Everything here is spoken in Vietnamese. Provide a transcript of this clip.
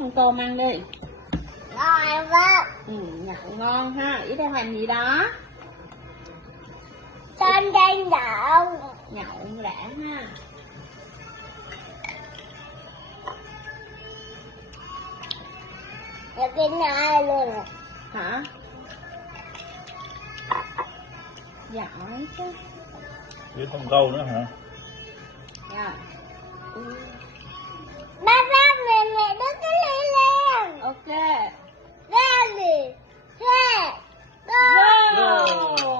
con tôm ăn đi. Rồi vâng. Nhậu ngon ha. Ý đang làm gì đó? Con đang nhậu. Nhậu đã ha. Rồi cái này luôn. Hả? Giỏi chứ. Với con câu nữa hả? Rồi. Ba mẹ đứng cái ly lên. Ok. Ra đi. Ra. Go!